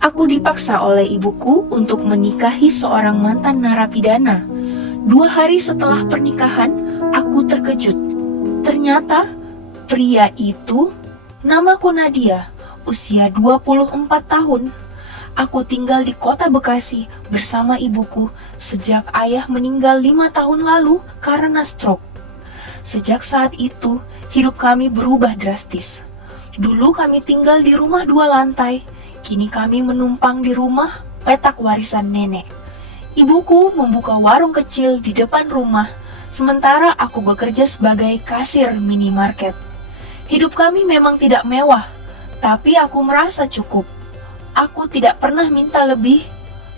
Aku dipaksa oleh ibuku untuk menikahi seorang mantan narapidana. 2 hari setelah pernikahan, aku terkejut. Ternyata pria itu, namaku Nadia, usia 24 tahun. Aku tinggal di kota Bekasi bersama ibuku sejak ayah meninggal 5 tahun lalu karena stroke. Sejak saat itu, hidup kami berubah drastis. Dulu kami tinggal di rumah 2 lantai, kini kami menumpang di rumah petak warisan nenek. Ibuku membuka warung kecil di depan rumah, sementara aku bekerja sebagai kasir minimarket. Hidup kami memang tidak mewah, tapi aku merasa cukup. Aku tidak pernah minta lebih.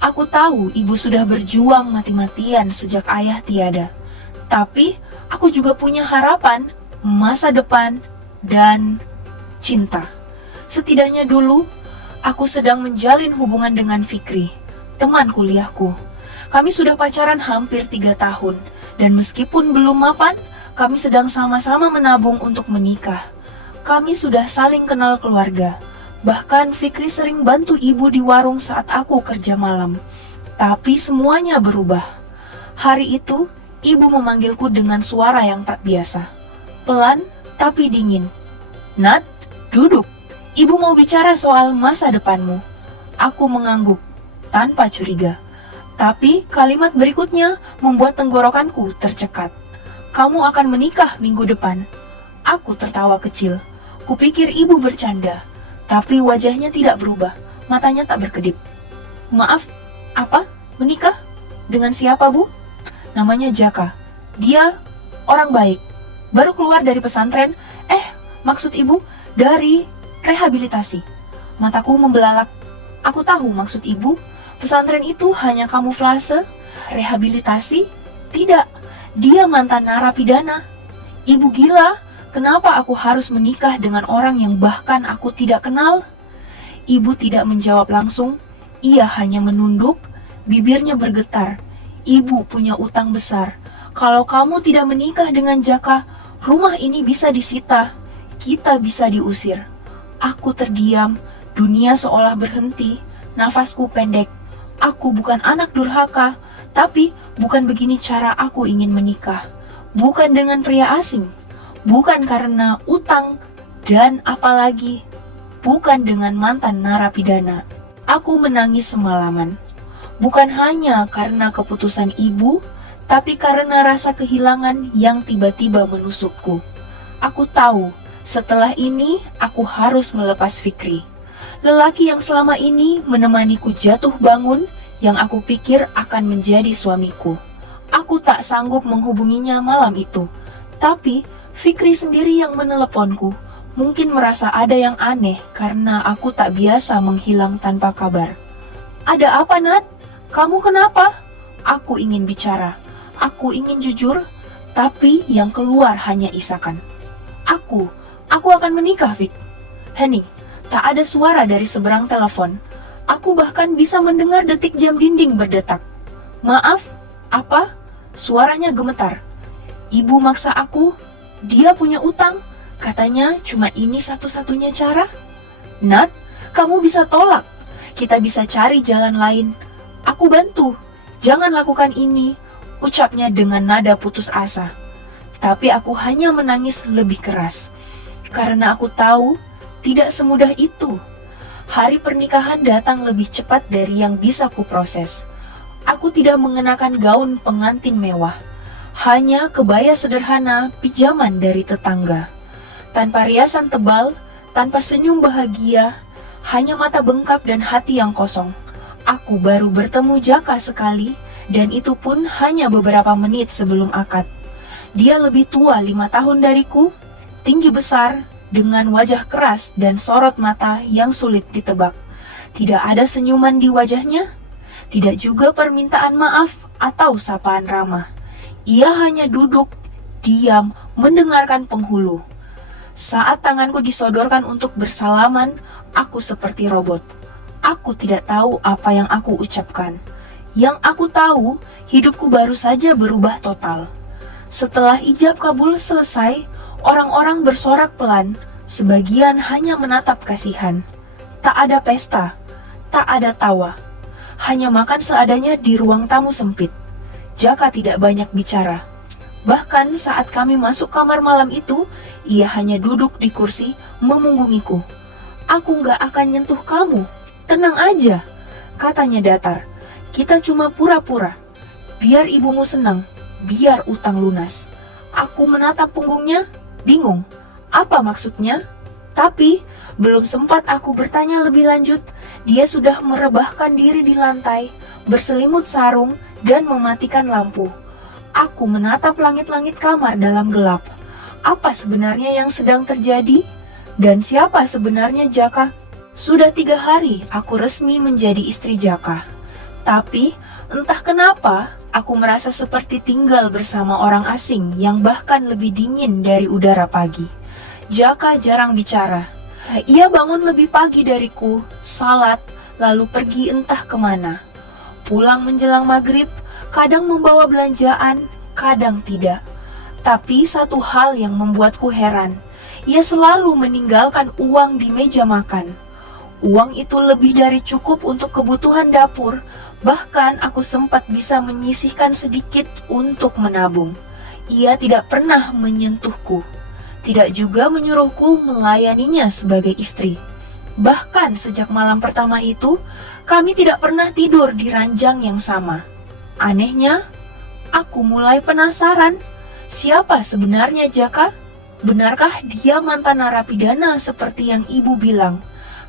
Aku tahu ibu sudah berjuang mati-matian sejak ayah tiada. Tapi aku juga punya harapan, masa depan, dan cinta. Setidaknya dulu, aku sedang menjalin hubungan dengan Fikri, teman kuliahku. Kami sudah pacaran hampir 3 tahun, dan meskipun belum mapan, kami sedang sama-sama menabung untuk menikah. Kami sudah saling kenal keluarga. Bahkan Fikri sering bantu ibu di warung saat aku kerja malam. Tapi semuanya berubah. Hari itu, ibu memanggilku dengan suara yang tak biasa. Pelan tapi dingin. "Nat, duduk. Ibu mau bicara soal masa depanmu." Aku mengangguk, tanpa curiga. Tapi kalimat berikutnya membuat tenggorokanku tercekat. "Kamu akan menikah minggu depan." Aku tertawa kecil. Kupikir ibu bercanda. Tapi wajahnya tidak berubah, matanya tak berkedip. "Maaf, apa? Menikah? Dengan siapa, Bu?" "Namanya Jaka. Dia orang baik. Baru keluar dari pesantren." Maksud ibu dari rehabilitasi." Mataku membelalak. Aku tahu maksud ibu. Pesantren itu hanya kamuflase. Rehabilitasi? Tidak, dia mantan narapidana. "Ibu gila. Kenapa aku harus menikah dengan orang yang bahkan aku tidak kenal?" Ibu tidak menjawab langsung. Ia hanya menunduk, bibirnya bergetar. "Ibu punya utang besar. Kalau kamu tidak menikah dengan Jaka, rumah ini bisa disita. Kita bisa diusir." Aku terdiam, dunia seolah berhenti, nafasku pendek. Aku bukan anak durhaka, tapi bukan begini cara aku ingin menikah. Bukan dengan pria asing. Bukan karena utang, dan apalagi bukan dengan mantan narapidana. Aku menangis semalaman. Bukan hanya karena keputusan ibu, tapi karena rasa kehilangan yang tiba-tiba menusukku. Aku tahu, setelah ini aku harus melepas Fikri. Lelaki yang selama ini menemaniku jatuh bangun, yang aku pikir akan menjadi suamiku. Aku tak sanggup menghubunginya malam itu, tapi Fikri sendiri yang meneleponku. Mungkin merasa ada yang aneh karena aku tak biasa menghilang tanpa kabar. "Ada apa, Nat? Kamu kenapa?" Aku ingin bicara. Aku ingin jujur, tapi yang keluar hanya isakan. Aku akan menikah, Fik." Hening, tak ada suara dari seberang telepon. Aku bahkan bisa mendengar detik jam dinding berdetak. "Maaf, apa?" Suaranya gemetar. "Ibu maksa aku. Dia punya utang. Katanya cuma ini satu-satunya cara." "Nat, kamu bisa tolak. Kita bisa cari jalan lain. Aku bantu. Jangan lakukan ini," ucapnya dengan nada putus asa. Tapi aku hanya menangis lebih keras. Karena aku tahu, tidak semudah itu. Hari pernikahan datang lebih cepat dari yang bisa kuproses. Aku tidak mengenakan gaun pengantin mewah. Hanya kebaya sederhana pijaman dari tetangga. Tanpa riasan tebal, tanpa senyum bahagia, hanya mata bengkak dan hati yang kosong. Aku baru bertemu Jaka sekali, dan itu pun hanya beberapa menit sebelum akad. Dia lebih tua 5 tahun dariku, tinggi besar, dengan wajah keras dan sorot mata yang sulit ditebak. Tidak ada senyuman di wajahnya, tidak juga permintaan maaf atau sapaan ramah. Ia hanya duduk, diam, mendengarkan penghulu. Saat tanganku disodorkan untuk bersalaman, aku seperti robot. Aku tidak tahu apa yang aku ucapkan. Yang aku tahu, hidupku baru saja berubah total. Setelah ijab kabul selesai, orang-orang bersorak pelan, sebagian hanya menatap kasihan. Tak ada pesta, Tak ada tawa, hanya makan seadanya di ruang tamu sempit. Jaka tidak banyak bicara. Bahkan saat kami masuk kamar malam itu, ia hanya duduk di kursi memunggungiku. Aku nggak akan nyentuh kamu, tenang aja, katanya datar. Kita cuma pura-pura. Biar ibumu senang, biar utang lunas. Aku menatap punggungnya, bingung. Apa maksudnya? Tapi belum sempat aku bertanya lebih lanjut, dia sudah merebahkan diri di lantai, berselimut sarung, dan mematikan lampu. Aku menatap langit-langit kamar dalam gelap. Apa sebenarnya yang sedang terjadi? Dan siapa sebenarnya Jaka? Sudah 3 hari aku resmi menjadi istri Jaka. Tapi entah kenapa, aku merasa seperti tinggal bersama orang asing yang bahkan lebih dingin dari udara pagi. Jaka jarang bicara. Ia bangun lebih pagi dariku, salat, lalu pergi entah kemana. Pulang menjelang maghrib, kadang membawa belanjaan, kadang tidak. Tapi satu hal yang membuatku heran, ia selalu meninggalkan uang di meja makan. Uang itu lebih dari cukup untuk kebutuhan dapur, bahkan aku sempat bisa menyisihkan sedikit untuk menabung. Ia tidak pernah menyentuhku, tidak juga menyuruhku melayaninya sebagai istri. Bahkan sejak malam pertama itu, kami tidak pernah tidur di ranjang yang sama. Anehnya, aku mulai penasaran, siapa sebenarnya Jaka? Benarkah dia mantan narapidana seperti yang ibu bilang?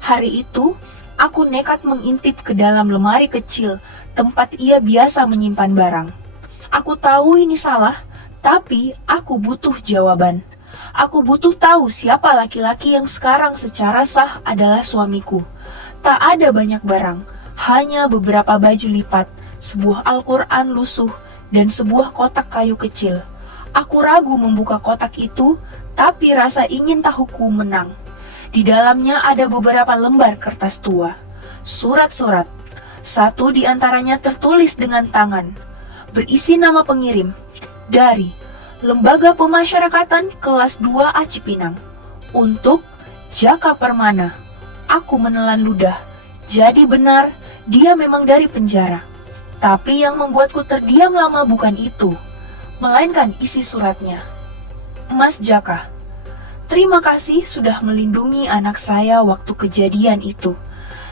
Hari itu, aku nekat mengintip ke dalam lemari kecil, tempat ia biasa menyimpan barang. Aku tahu ini salah, tapi aku butuh jawaban. Aku butuh tahu siapa laki-laki yang sekarang secara sah adalah suamiku. Tak ada banyak barang, hanya beberapa baju lipat, sebuah Al-Quran lusuh, dan sebuah kotak kayu kecil. Aku ragu membuka kotak itu, tapi rasa ingin tahuku menang. Di dalamnya ada beberapa lembar kertas tua, surat-surat. Satu di antaranya tertulis dengan tangan, berisi nama pengirim, dari Lembaga Pemasyarakatan Kelas 2 A Cipinang, untuk Jaka Permana. Aku menelan ludah. Jadi benar, dia memang dari penjara. Tapi yang membuatku terdiam lama bukan itu, melainkan isi suratnya. Mas Jaka, terima kasih sudah melindungi anak saya waktu kejadian itu.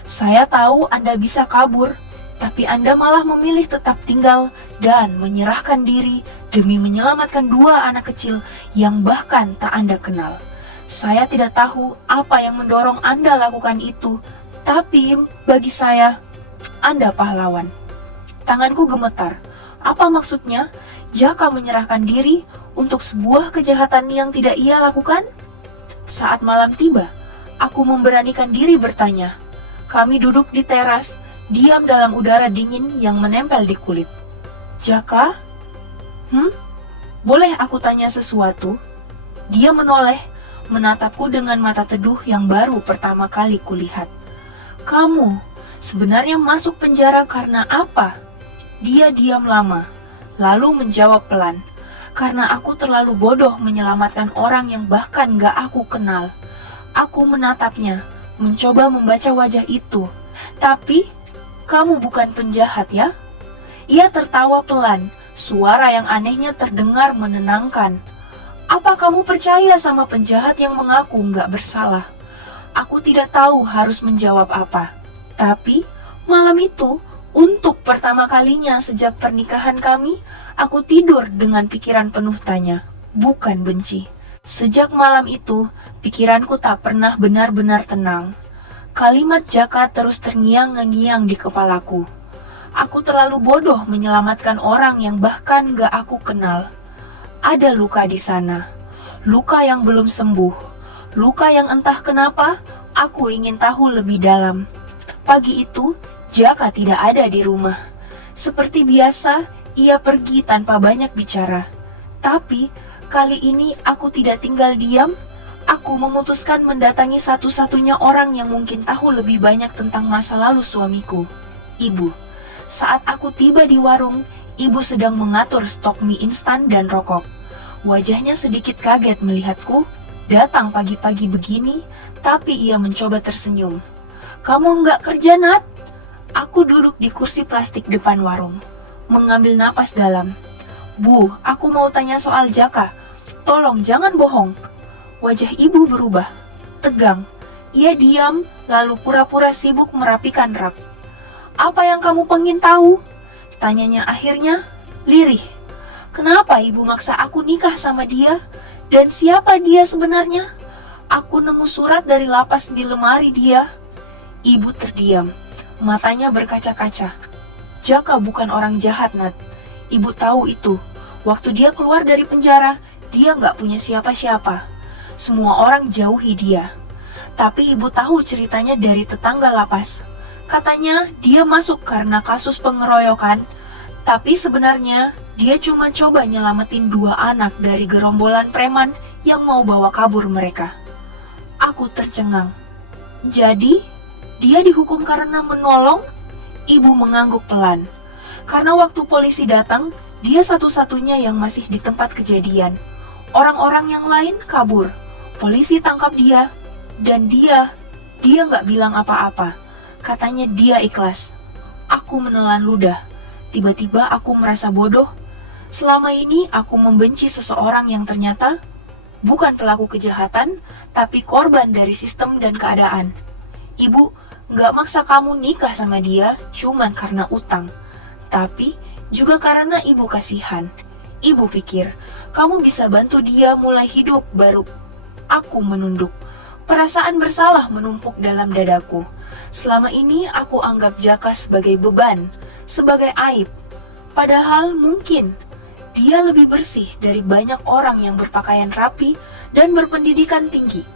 Saya tahu Anda bisa kabur, tapi Anda malah memilih tetap tinggal dan menyerahkan diri demi menyelamatkan 2 anak kecil yang bahkan tak Anda kenal. Saya tidak tahu apa yang mendorong Anda lakukan itu, tapi bagi saya, Anda pahlawan. Tanganku gemetar. Apa maksudnya? Jaka menyerahkan diri untuk sebuah kejahatan yang tidak ia lakukan? Saat malam tiba, aku memberanikan diri bertanya. Kami duduk di teras, diam dalam udara dingin yang menempel di kulit. Jaka? Boleh aku tanya sesuatu? Dia menoleh, menatapku dengan mata teduh yang baru pertama kali kulihat. Kamu sebenarnya masuk penjara karena apa? Dia diam lama, lalu menjawab pelan. Karena aku terlalu bodoh menyelamatkan orang yang bahkan gak aku kenal. Aku menatapnya, mencoba membaca wajah itu. Tapi, kamu bukan penjahat ya? Ia tertawa pelan, suara yang anehnya terdengar menenangkan. Apa kamu percaya sama penjahat yang mengaku nggak bersalah? Aku tidak tahu harus menjawab apa. Tapi, malam itu, untuk pertama kalinya sejak pernikahan kami, aku tidur dengan pikiran penuh tanya, bukan benci. Sejak malam itu, pikiranku tak pernah benar-benar tenang. Kalimat Jaka terus terngiang-ngiang di kepalaku. Aku terlalu bodoh menyelamatkan orang yang bahkan gak aku kenal. Ada luka di sana, luka yang belum sembuh, luka yang entah kenapa aku ingin tahu lebih dalam. Pagi itu, Jaka tidak ada di rumah. Seperti biasa, ia pergi tanpa banyak bicara. Tapi, kali ini aku tidak tinggal diam. Aku memutuskan mendatangi satu-satunya orang yang mungkin tahu lebih banyak tentang masa lalu suamiku, ibu. Saat aku tiba di warung, ibu sedang mengatur stok mie instan dan rokok. Wajahnya sedikit kaget melihatku, datang pagi-pagi begini, tapi ia mencoba tersenyum. Kamu nggak kerja, Nat? Aku duduk di kursi plastik depan warung, mengambil napas dalam. Bu, aku mau tanya soal Jaka. Tolong jangan bohong. Wajah ibu berubah, tegang. Ia diam, lalu pura-pura sibuk merapikan rak. Apa yang kamu pengen tahu? Tanyanya akhirnya, lirih. Kenapa ibu maksa aku nikah sama dia? Dan siapa dia sebenarnya? Aku nemu surat dari lapas di lemari dia. Ibu terdiam, matanya berkaca-kaca. Jaka bukan orang jahat, Nat. Ibu tahu itu. Waktu dia keluar dari penjara, dia nggak punya siapa-siapa. Semua orang jauhi dia. Tapi ibu tahu ceritanya dari tetangga lapas. Katanya dia masuk karena kasus pengeroyokan, tapi sebenarnya dia cuma coba nyelamatin 2 anak dari gerombolan preman yang mau bawa kabur mereka. Aku tercengang. Jadi, dia dihukum karena menolong? Ibu mengangguk pelan. Karena waktu polisi datang, dia satu-satunya yang masih di tempat kejadian. Orang-orang yang lain kabur. Polisi tangkap dia, dan dia nggak bilang apa-apa. Katanya dia ikhlas. Aku menelan ludah. Tiba-tiba aku merasa bodoh. Selama ini aku membenci seseorang yang ternyata bukan pelaku kejahatan, tapi korban dari sistem dan keadaan. Ibu nggak maksa kamu nikah sama dia cuman karena utang, tapi juga karena ibu kasihan. Ibu pikir kamu bisa bantu dia mulai hidup baru. Aku menunduk. Perasaan bersalah menumpuk dalam dadaku. Selama ini aku anggap Jaka sebagai beban, sebagai aib. Padahal mungkin dia lebih bersih dari banyak orang yang berpakaian rapi dan berpendidikan tinggi.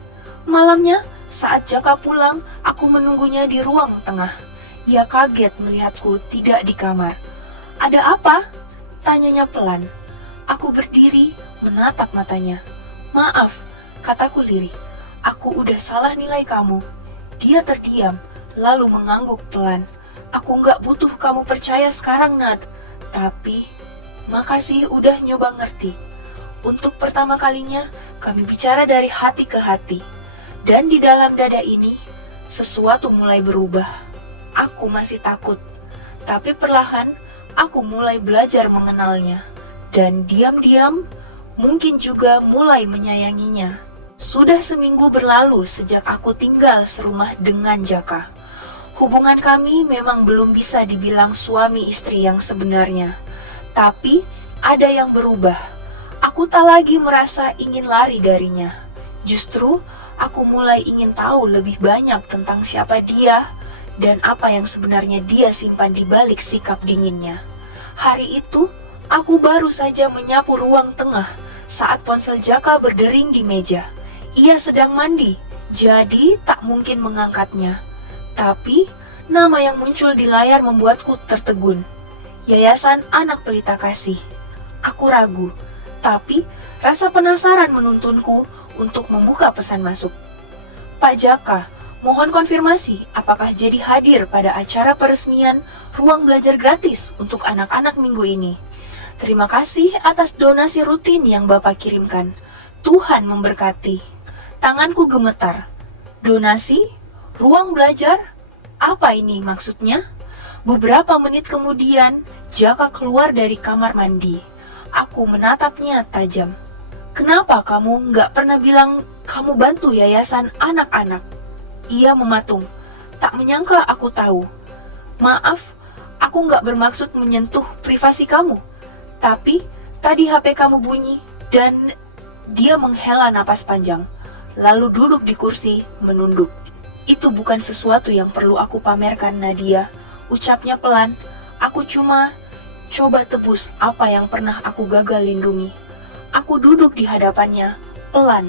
Malamnya, saat Jaka pulang, aku menunggunya di ruang tengah. Ia kaget melihatku tidak di kamar. Ada apa? Tanyanya pelan. Aku berdiri, menatap matanya. Maaf, kataku lirih. Aku udah salah nilai kamu. Dia terdiam, lalu mengangguk pelan. Aku nggak butuh kamu percaya sekarang, Nat. Tapi, makasih udah nyoba ngerti. Untuk pertama kalinya, kami bicara dari hati ke hati. Dan di dalam dada ini, sesuatu mulai berubah. Aku masih takut. Tapi perlahan, aku mulai belajar mengenalnya. Dan diam-diam, mungkin juga mulai menyayanginya. Sudah seminggu berlalu sejak aku tinggal serumah dengan Jaka. Hubungan kami memang belum bisa dibilang suami istri yang sebenarnya. Tapi ada yang berubah. Aku tak lagi merasa ingin lari darinya. Justru aku mulai ingin tahu lebih banyak tentang siapa dia dan apa yang sebenarnya dia simpan di balik sikap dinginnya. Hari itu, aku baru saja menyapu ruang tengah saat ponsel Jaka berdering di meja. Ia sedang mandi, jadi tak mungkin mengangkatnya. Tapi, nama yang muncul di layar membuatku tertegun. Yayasan Anak Pelita Kasih. Aku ragu, tapi rasa penasaran menuntunku untuk membuka pesan masuk. Pak Jaka, mohon konfirmasi apakah jadi hadir pada acara peresmian ruang belajar gratis untuk anak-anak minggu ini. Terima kasih atas donasi rutin yang Bapak kirimkan. Tuhan memberkati. Tanganku gemetar. Donasi? Ruang belajar? Apa ini maksudnya? Beberapa menit kemudian, Jaka keluar dari kamar mandi. Aku menatapnya tajam. Kenapa kamu nggak pernah bilang kamu bantu yayasan anak-anak? Ia mematung. Tak menyangka aku tahu. Maaf, aku nggak bermaksud menyentuh privasi kamu. Tapi, tadi HP kamu bunyi dan dia menghela napas panjang. Lalu duduk di kursi, menunduk. Itu bukan sesuatu yang perlu aku pamerkan, Nadia. Ucapnya pelan. Aku cuma coba tebus apa yang pernah aku gagal lindungi. Aku duduk di hadapannya, pelan.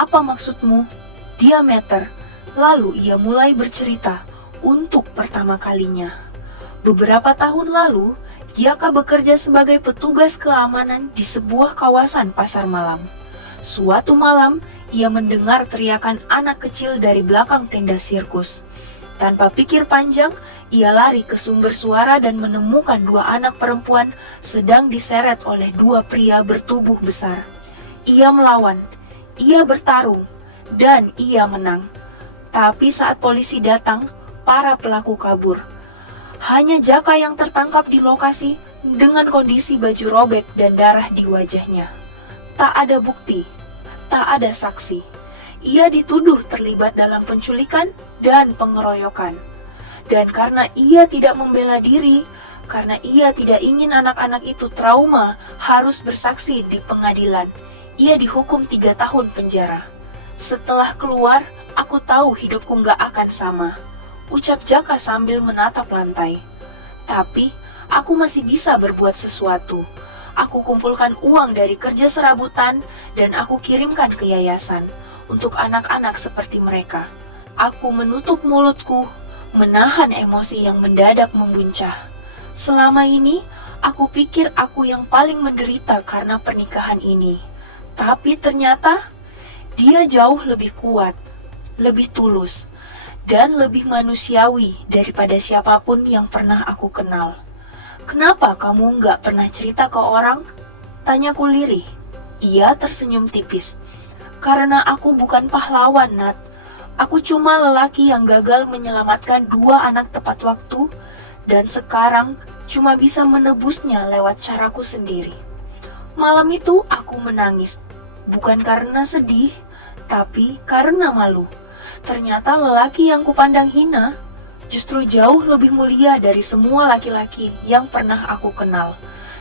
Apa maksudmu? Diameter. Lalu ia mulai bercerita untuk pertama kalinya. Beberapa tahun lalu, Jaka bekerja sebagai petugas keamanan di sebuah kawasan pasar malam. Suatu malam, ia mendengar teriakan anak kecil dari belakang tenda sirkus. Tanpa pikir panjang, ia lari ke sumber suara dan menemukan 2 anak perempuan sedang diseret oleh 2 pria bertubuh besar. Ia melawan, ia bertarung, dan ia menang. Tapi saat polisi datang, para pelaku kabur. Hanya Jaka yang tertangkap di lokasi dengan kondisi baju robek dan darah di wajahnya. Tak ada bukti, tak ada saksi. Ia dituduh terlibat dalam penculikan dan pengeroyokan. Dan karena ia tidak membela diri, karena ia tidak ingin anak-anak itu trauma harus bersaksi di pengadilan, ia dihukum 3 tahun penjara. Setelah keluar, aku tahu hidupku gak akan sama, ucap Jaka sambil menatap lantai. Tapi, aku masih bisa berbuat sesuatu. Aku kumpulkan uang dari kerja serabutan dan aku kirimkan ke yayasan untuk anak-anak seperti mereka. Aku menutup mulutku, menahan emosi yang mendadak membuncah. Selama ini, aku pikir aku yang paling menderita karena pernikahan ini. Tapi ternyata, dia jauh lebih kuat, lebih tulus, dan lebih manusiawi daripada siapapun yang pernah aku kenal. Kenapa kamu nggak pernah cerita ke orang? Tanyaku lirih. Ia tersenyum tipis. Karena aku bukan pahlawan, Nat. Aku cuma lelaki yang gagal menyelamatkan 2 anak tepat waktu, dan sekarang cuma bisa menebusnya lewat caraku sendiri. Malam itu aku menangis, bukan karena sedih, tapi karena malu. Ternyata lelaki yang kupandang hina justru jauh lebih mulia dari semua laki-laki yang pernah aku kenal.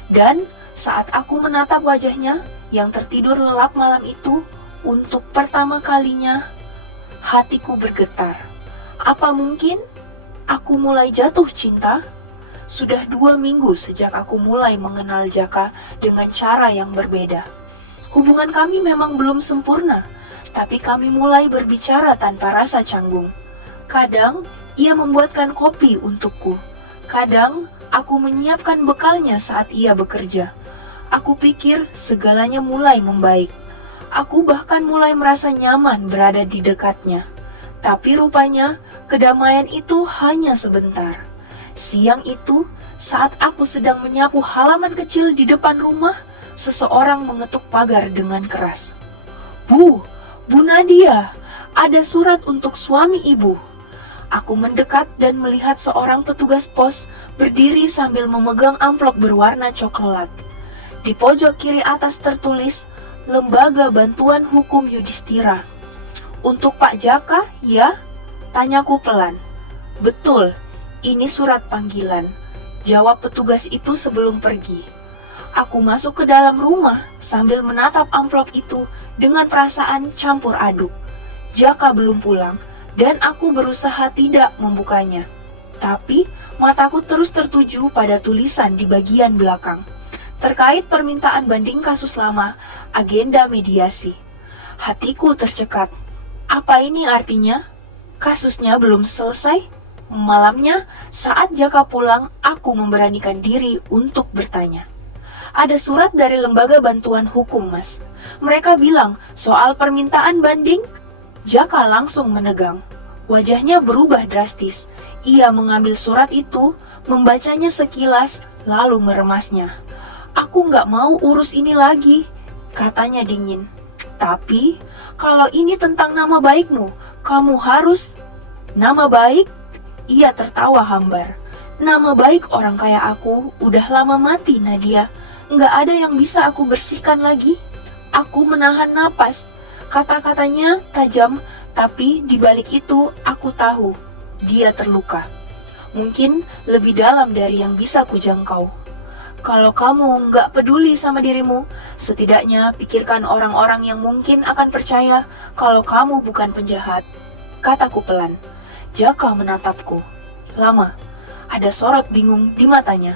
Dan saat aku menatap wajahnya yang tertidur lelap malam itu, untuk pertama kalinya hatiku bergetar. Apa mungkin aku mulai jatuh cinta? Sudah 2 minggu sejak aku mulai mengenal Jaka dengan cara yang berbeda. Hubungan kami memang belum sempurna, tapi kami mulai berbicara tanpa rasa canggung. Kadang, ia membuatkan kopi untukku. Kadang, aku menyiapkan bekalnya saat ia bekerja. Aku pikir segalanya mulai membaik. Aku bahkan mulai merasa nyaman berada di dekatnya. Tapi rupanya, kedamaian itu hanya sebentar. Siang itu, saat aku sedang menyapu halaman kecil di depan rumah, seseorang mengetuk pagar dengan keras. Bu Nadia, ada surat untuk suami ibu." Aku mendekat dan melihat seorang petugas pos berdiri sambil memegang amplop berwarna coklat. Di pojok kiri atas tertulis, Lembaga Bantuan Hukum Yudhistira. "Untuk Pak Jaka, ya?" Tanyaku pelan. "Betul, ini surat panggilan," jawab petugas itu sebelum pergi. Aku masuk ke dalam rumah sambil menatap amplop itu dengan perasaan campur aduk. Jaka belum pulang dan aku berusaha tidak membukanya. Tapi mataku terus tertuju pada tulisan di bagian belakang. Terkait permintaan banding kasus lama, agenda mediasi. Hatiku tercekat. Apa ini artinya? Kasusnya belum selesai? Malamnya, saat Jaka pulang, aku memberanikan diri untuk bertanya. "Ada surat dari Lembaga Bantuan Hukum, Mas. Mereka bilang soal permintaan banding." Jaka langsung menegang. Wajahnya berubah drastis. Ia mengambil surat itu, membacanya sekilas, lalu meremasnya. "Aku nggak mau urus ini lagi," katanya dingin. "Tapi, kalau ini tentang nama baikmu, kamu harus..." "Nama baik?" Ia tertawa hambar. "Nama baik orang kaya aku udah lama mati, Nadia. Nggak ada yang bisa aku bersihkan lagi." Aku menahan napas. Kata-katanya tajam, tapi di balik itu aku tahu dia terluka. Mungkin lebih dalam dari yang bisa kujangkau. "Kalau kamu nggak peduli sama dirimu, setidaknya pikirkan orang-orang yang mungkin akan percaya kalau kamu bukan penjahat," kataku pelan. Jaka menatapku. Lama. Ada sorot bingung di matanya.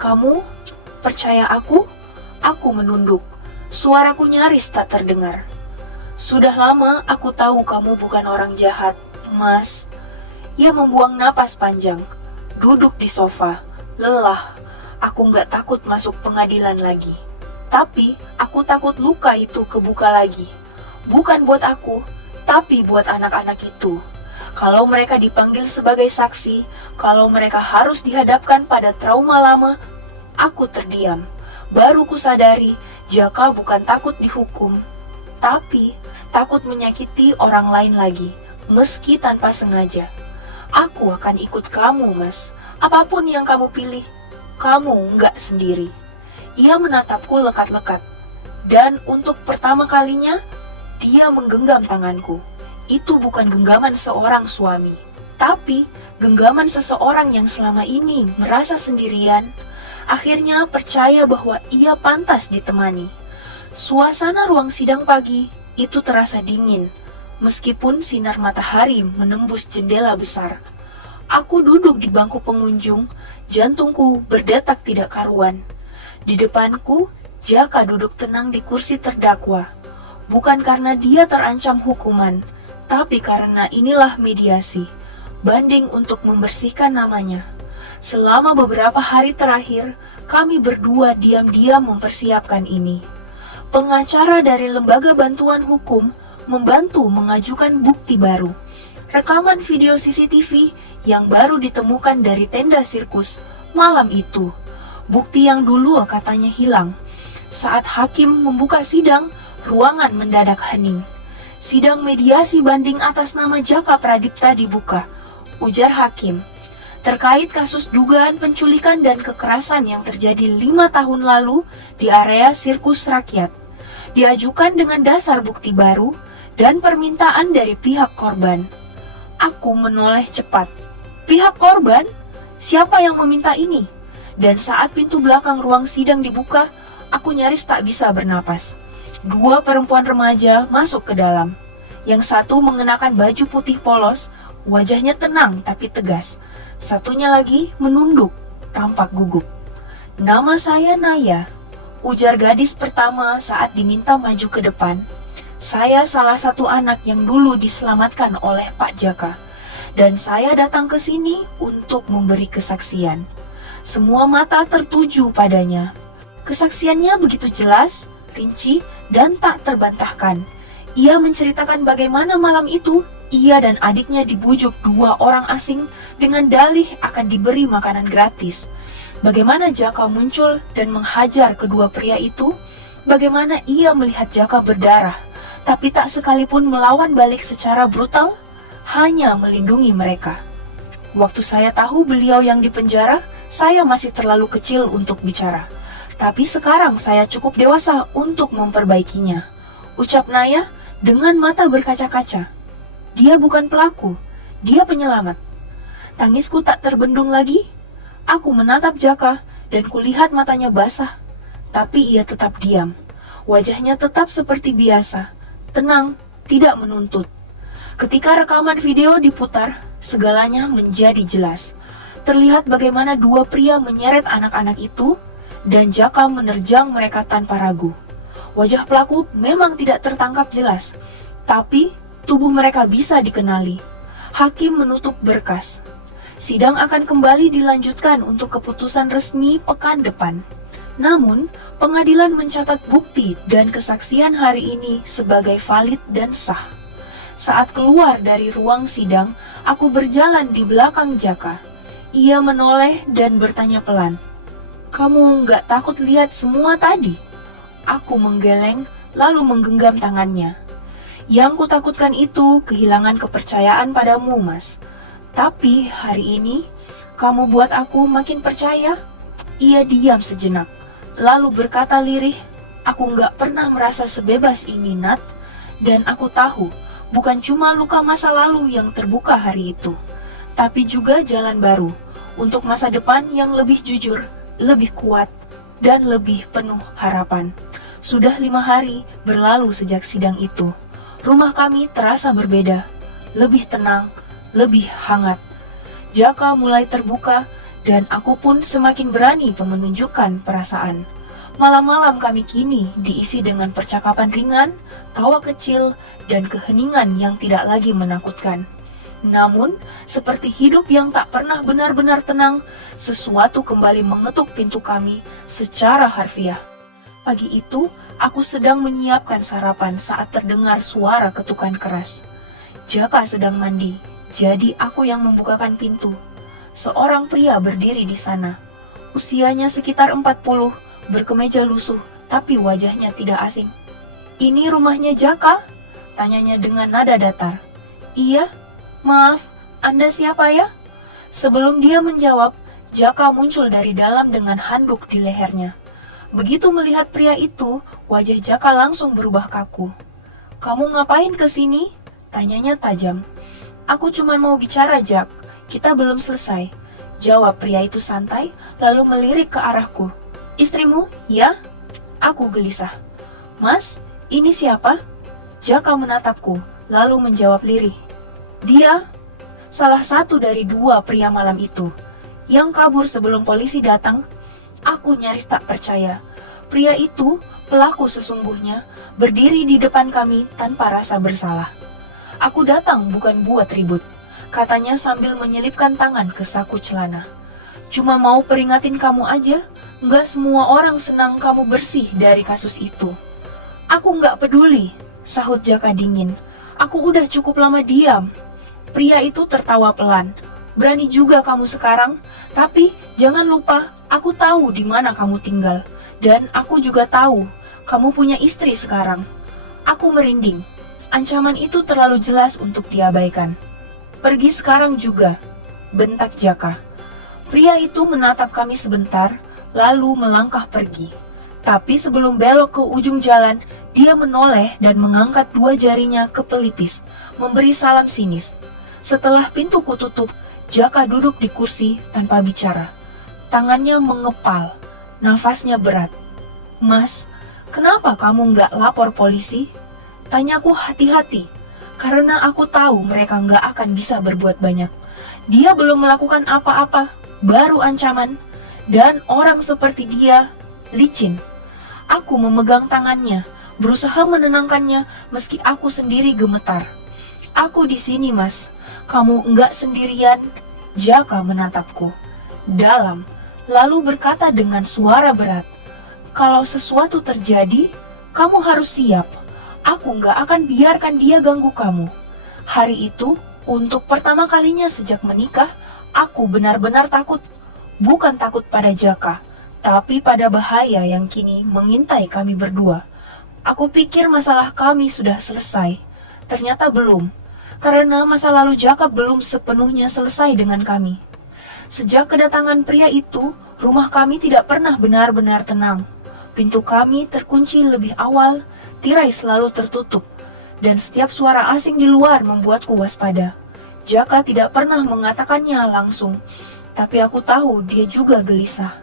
"Kamu percaya aku?" Aku menunduk. Suaraku nyaris tak terdengar. "Sudah lama aku tahu kamu bukan orang jahat, Mas." Ia membuang napas panjang. Duduk di sofa, lelah. Aku nggak takut masuk pengadilan lagi. Tapi aku takut luka itu kebuka lagi. Bukan buat aku, tapi buat anak-anak itu. Kalau mereka dipanggil sebagai saksi, kalau mereka harus dihadapkan pada trauma lama, aku terdiam. Baru kusadari, Jaka bukan takut dihukum, tapi takut menyakiti orang lain lagi, meski tanpa sengaja. "Aku akan ikut kamu, Mas. Apapun yang kamu pilih, kamu nggak sendiri. Ia menatapku lekat-lekat. Dan untuk pertama kalinya, dia menggenggam tanganku. Itu bukan genggaman seorang suami, tapi genggaman seseorang yang selama ini merasa sendirian, akhirnya percaya bahwa ia pantas ditemani. Suasana ruang sidang pagi itu terasa dingin, meskipun sinar matahari menembus jendela besar. Aku duduk di bangku pengunjung, jantungku berdetak tidak karuan. Di depanku, Jaka duduk tenang di kursi terdakwa. Bukan karena dia terancam hukuman, tapi karena inilah mediasi, banding untuk membersihkan namanya. Selama beberapa hari terakhir, kami berdua diam-diam mempersiapkan ini. Pengacara dari Lembaga Bantuan Hukum membantu mengajukan bukti baru. Rekaman video CCTV yang baru ditemukan dari tenda sirkus malam itu. Bukti yang dulu katanya hilang. Saat hakim membuka sidang, ruangan mendadak hening. Sidang mediasi banding atas nama Jaka Pradipta dibuka. Ujar hakim, terkait kasus dugaan penculikan dan kekerasan yang terjadi 5 tahun lalu di area sirkus rakyat. Diajukan dengan dasar bukti baru dan permintaan dari pihak korban. Aku menoleh cepat. Pihak korban? Siapa yang meminta ini? Dan saat pintu belakang ruang sidang dibuka, aku nyaris tak bisa bernapas. 2 perempuan remaja masuk ke dalam. Yang satu mengenakan baju putih polos, wajahnya tenang tapi tegas. Satunya lagi menunduk, tampak gugup. Nama saya Naya, ujar gadis pertama saat diminta maju ke depan. Saya salah satu anak yang dulu diselamatkan oleh Pak Jaka. Dan saya datang ke sini untuk memberi kesaksian. Semua mata tertuju padanya. Kesaksiannya begitu jelas, rinci, dan tak terbantahkan. Ia menceritakan bagaimana malam itu ia dan adiknya dibujuk 2 orang asing dengan dalih akan diberi makanan gratis. Bagaimana Jaka muncul dan menghajar kedua pria itu, bagaimana ia melihat Jaka berdarah, tapi tak sekalipun melawan balik secara brutal, hanya melindungi mereka. Waktu saya tahu beliau yang dipenjara, saya masih terlalu kecil untuk bicara. Tapi sekarang saya cukup dewasa untuk memperbaikinya, ucap Naya dengan mata berkaca-kaca. Dia bukan pelaku, dia penyelamat. Tangisku tak terbendung lagi. Aku menatap Jaka dan kulihat matanya basah. Tapi ia tetap diam. Wajahnya tetap seperti biasa, tenang, tidak menuntut. Ketika rekaman video diputar, segalanya menjadi jelas. Terlihat bagaimana 2 pria menyeret anak-anak itu dan Jaka menerjang mereka tanpa ragu. Wajah pelaku memang tidak tertangkap jelas, tapi tubuh mereka bisa dikenali. Hakim menutup berkas. Sidang akan kembali dilanjutkan untuk keputusan resmi pekan depan. Namun, pengadilan mencatat bukti dan kesaksian hari ini sebagai valid dan sah. Saat keluar dari ruang sidang, aku berjalan di belakang Jaka. Ia menoleh dan bertanya pelan, "Kamu nggak takut lihat semua tadi?" Aku menggeleng lalu menggenggam tangannya. "Yang kutakutkan itu kehilangan kepercayaan padamu, Mas. Tapi hari ini, kamu buat aku makin percaya." Ia diam sejenak, lalu berkata lirih, "Aku nggak pernah merasa sebebas ini, Nat. Dan aku tahu, bukan cuma luka masa lalu yang terbuka hari itu, tapi juga jalan baru untuk masa depan yang lebih jujur, lebih kuat, dan lebih penuh harapan." Sudah 5 hari berlalu sejak sidang itu. Rumah kami terasa berbeda, lebih tenang, lebih hangat. Jaka mulai terbuka, dan aku pun semakin berani menunjukkan perasaan. Malam-malam kami kini diisi dengan percakapan ringan, tawa kecil, dan keheningan yang tidak lagi menakutkan. Namun, seperti hidup yang tak pernah benar-benar tenang, sesuatu kembali mengetuk pintu kami secara harfiah. Pagi itu, aku sedang menyiapkan sarapan saat terdengar suara ketukan keras. Jaka sedang mandi, jadi aku yang membukakan pintu. Seorang pria berdiri di sana. Usianya sekitar 40, berkemeja lusuh, tapi wajahnya tidak asing. "Ini rumahnya Jaka?" tanyanya dengan nada datar. "Iya, maaf, Anda siapa ya?" Sebelum dia menjawab, Jaka muncul dari dalam dengan handuk di lehernya. Begitu melihat pria itu, wajah Jaka langsung berubah kaku. "Kamu ngapain kesini?" tanyanya tajam. "Aku cuma mau bicara, Jak. Kita belum selesai," jawab pria itu santai, lalu melirik ke arahku. "Istrimu, ya?" Aku gelisah. "Mas, ini siapa?" Jaka menatapku, lalu menjawab lirih. "Dia salah satu dari dua pria malam itu, yang kabur sebelum polisi datang." Aku nyaris tak percaya. Pria itu, pelaku sesungguhnya, berdiri di depan kami tanpa rasa bersalah. "Aku datang bukan buat ribut," katanya sambil menyelipkan tangan ke saku celana. "Cuma mau peringatin kamu aja, nggak semua orang senang kamu bersih dari kasus itu." "Aku nggak peduli," sahut Jaka dingin. "Aku udah cukup lama diam." Pria itu tertawa pelan. "Berani juga kamu sekarang, tapi jangan lupa, aku tahu di mana kamu tinggal. Dan aku juga tahu, kamu punya istri sekarang." Aku merinding. Ancaman itu terlalu jelas untuk diabaikan. "Pergi sekarang juga," bentak Jaka. Pria itu menatap kami sebentar, lalu melangkah pergi. Tapi sebelum belok ke ujung jalan, dia menoleh dan mengangkat dua jarinya ke pelipis, memberi salam sinis. Setelah pintu kututup, Jaka duduk di kursi tanpa bicara. Tangannya mengepal, nafasnya berat. "Mas, kenapa kamu nggak lapor polisi?" Tanyaku hati-hati, karena aku tahu mereka nggak akan bisa berbuat banyak. Dia belum melakukan apa-apa, baru ancaman, dan orang seperti dia licin. Aku memegang tangannya, berusaha menenangkannya meski aku sendiri gemetar. "Aku di sini, Mas. Kamu nggak sendirian." Jaka menatapku dalam, lalu berkata dengan suara berat, "Kalau sesuatu terjadi, kamu harus siap. Aku nggak akan biarkan dia ganggu kamu." Hari itu, untuk pertama kalinya sejak menikah, aku benar-benar takut. Bukan takut pada Jaka, tapi pada bahaya yang kini mengintai kami berdua. Aku pikir masalah kami sudah selesai. Ternyata belum, karena masa lalu Jaka belum sepenuhnya selesai dengan kami. Sejak kedatangan pria itu, rumah kami tidak pernah benar-benar tenang. Pintu kami terkunci lebih awal, tirai selalu tertutup, dan setiap suara asing di luar membuatku waspada. Jaka tidak pernah mengatakannya langsung, tapi aku tahu dia juga gelisah.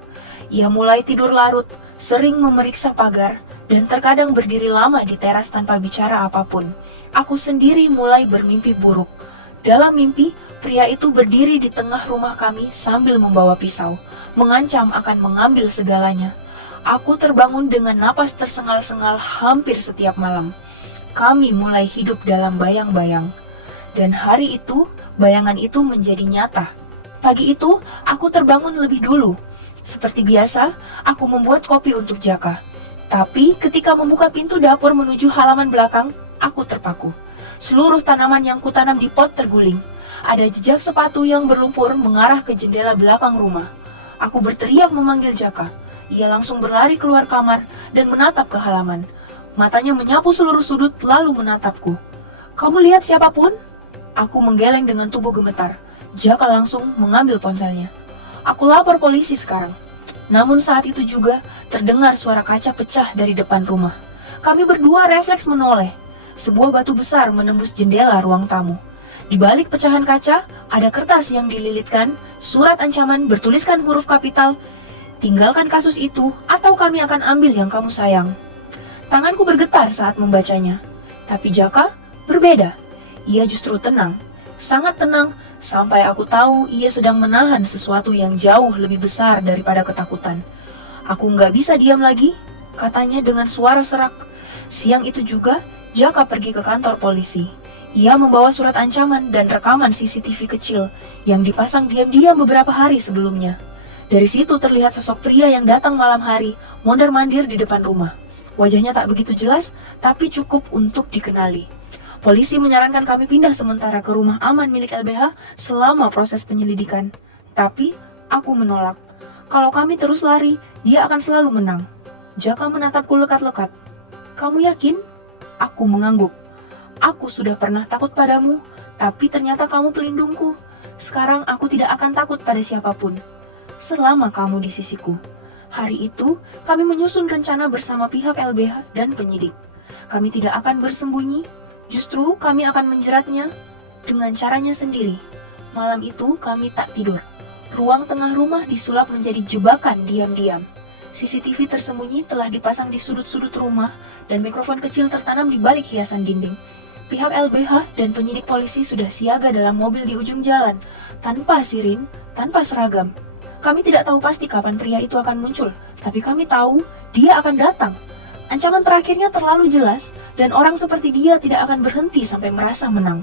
Ia mulai tidur larut, sering memeriksa pagar, dan terkadang berdiri lama di teras tanpa bicara apapun. Aku sendiri mulai bermimpi buruk. Dalam mimpi, pria itu berdiri di tengah rumah kami sambil membawa pisau, mengancam akan mengambil segalanya. Aku terbangun dengan napas tersengal-sengal hampir setiap malam. Kami mulai hidup dalam bayang-bayang. Dan hari itu, bayangan itu menjadi nyata. Pagi itu, aku terbangun lebih dulu. Seperti biasa, aku membuat kopi untuk Jaka. Tapi ketika membuka pintu dapur menuju halaman belakang, aku terpaku. Seluruh tanaman yang kutanam di pot terguling. Ada jejak sepatu yang berlumpur mengarah ke jendela belakang rumah. Aku berteriak memanggil Jaka. Ia langsung berlari keluar kamar dan menatap ke halaman. Matanya menyapu seluruh sudut lalu menatapku. "Kamu lihat siapapun?" Aku menggeleng dengan tubuh gemetar. Jaka langsung mengambil ponselnya. "Aku lapor polisi sekarang." Namun saat itu juga terdengar suara kaca pecah dari depan rumah. Kami berdua refleks menoleh. Sebuah batu besar menembus jendela ruang tamu. Di balik pecahan kaca, ada kertas yang dililitkan, surat ancaman bertuliskan huruf kapital, "Tinggalkan kasus itu atau kami akan ambil yang kamu sayang." Tanganku bergetar saat membacanya. Tapi Jaka berbeda. Ia justru tenang, sangat tenang, sampai aku tahu ia sedang menahan sesuatu yang jauh lebih besar daripada ketakutan. "Aku nggak bisa diam lagi," katanya dengan suara serak. Siang itu juga, Jaka pergi ke kantor polisi. Ia membawa surat ancaman dan rekaman CCTV kecil yang dipasang diam-diam beberapa hari sebelumnya. Dari situ terlihat sosok pria yang datang malam hari, mondar-mandir di depan rumah. Wajahnya tak begitu jelas, tapi cukup untuk dikenali. Polisi menyarankan kami pindah sementara ke rumah aman milik LBH selama proses penyelidikan. Tapi, aku menolak. Kalau kami terus lari, dia akan selalu menang. Jaka menatapku lekat-lekat. "Kamu yakin?" Aku mengangguk. "Aku sudah pernah takut padamu, tapi ternyata kamu pelindungku. Sekarang aku tidak akan takut pada siapapun." selama kamu di sisiku. Hari itu, kami menyusun rencana bersama pihak LBH dan penyidik. Kami tidak akan bersembunyi, justru kami akan menjeratnya dengan caranya sendiri. Malam itu kami tak tidur. Ruang tengah rumah disulap menjadi jebakan diam-diam. CCTV tersembunyi telah dipasang di sudut-sudut rumah dan mikrofon kecil tertanam di balik hiasan dinding. Pihak LBH dan penyidik polisi sudah siaga dalam mobil di ujung jalan, tanpa sirin, tanpa seragam. Kami tidak tahu pasti kapan pria itu akan muncul, tapi kami tahu dia akan datang. Ancaman terakhirnya terlalu jelas, dan orang seperti dia tidak akan berhenti sampai merasa menang.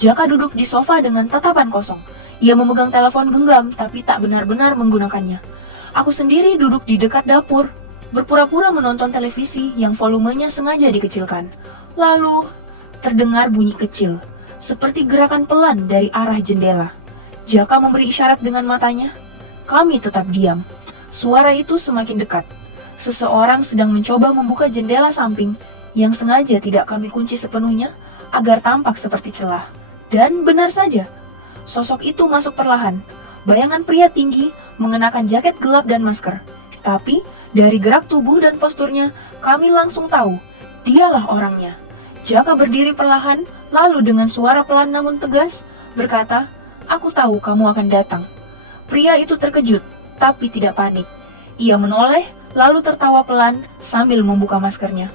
Jaka duduk di sofa dengan tatapan kosong. Ia memegang telepon genggam, tapi tak benar-benar menggunakannya. Aku sendiri duduk di dekat dapur, berpura-pura menonton televisi yang volumenya sengaja dikecilkan. Lalu, terdengar bunyi kecil, seperti gerakan pelan dari arah jendela. Jaka memberi isyarat dengan matanya. Kami tetap diam. Suara itu semakin dekat. Seseorang sedang mencoba membuka jendela samping yang sengaja tidak kami kunci sepenuhnya agar tampak seperti celah. Dan benar saja, sosok itu masuk perlahan. Bayangan pria tinggi mengenakan jaket gelap dan masker. Tapi, dari gerak tubuh dan posturnya, kami langsung tahu, dialah orangnya. Jaka berdiri perlahan, lalu dengan suara pelan namun tegas, berkata, "Aku tahu kamu akan datang." Pria itu terkejut, tapi tidak panik. Ia menoleh, lalu tertawa pelan sambil membuka maskernya.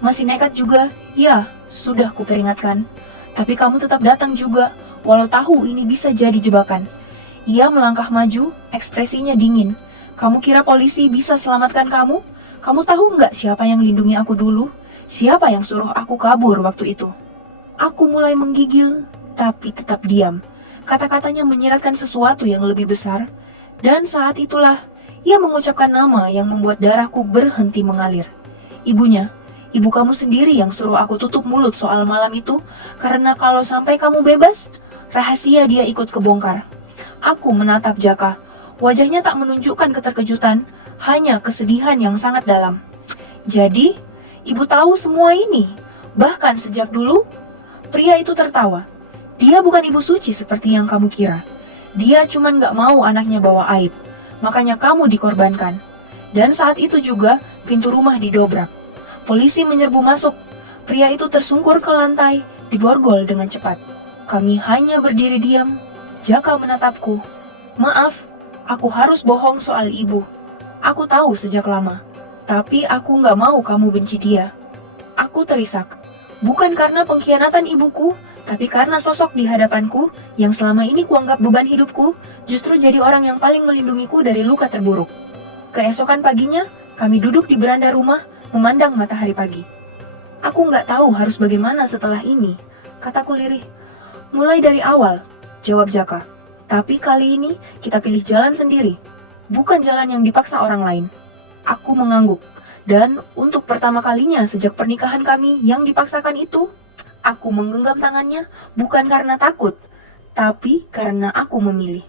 "Masih nekat juga? Ya, sudah kuperingatkan. Tapi kamu tetap datang juga, walau tahu ini bisa jadi jebakan." Ia melangkah maju, ekspresinya dingin. "Kamu kira polisi bisa selamatkan kamu? Kamu tahu nggak siapa yang lindungi aku dulu? Siapa yang suruh aku kabur waktu itu?" Aku mulai menggigil, tapi tetap diam. Kata-katanya menyiratkan sesuatu yang lebih besar. Dan saat itulah, ia mengucapkan nama yang membuat darahku berhenti mengalir. "Ibunya, ibu kamu sendiri yang suruh aku tutup mulut soal malam itu, karena kalau sampai kamu bebas, rahasia dia ikut kebongkar." Aku menatap Jaka. Wajahnya tak menunjukkan keterkejutan, hanya kesedihan yang sangat dalam. "Jadi, ibu tahu semua ini? Bahkan sejak dulu?" Pria itu tertawa. "Dia bukan ibu suci seperti yang kamu kira. Dia cuma gak mau anaknya bawa aib. Makanya kamu dikorbankan." Dan saat itu juga, pintu rumah didobrak. Polisi menyerbu masuk. Pria itu tersungkur ke lantai, diborgol dengan cepat. Kami hanya berdiri diam. Jaka menatapku. "Maaf, aku harus bohong soal ibu. Aku tahu sejak lama. Tapi aku gak mau kamu benci dia." Aku terisak. Bukan karena pengkhianatan ibuku, tapi karena sosok di hadapanku yang selama ini kuanggap beban hidupku justru jadi orang yang paling melindungiku dari luka terburuk. Keesokan paginya, kami duduk di beranda rumah memandang matahari pagi. "Aku gak tahu harus bagaimana setelah ini," kataku lirih. "Mulai dari awal," jawab Jaka. "Tapi kali ini kita pilih jalan sendiri, bukan jalan yang dipaksa orang lain." Aku mengangguk, dan untuk pertama kalinya sejak pernikahan kami yang dipaksakan itu, aku menggenggam tangannya bukan karena takut, tapi karena aku memilih.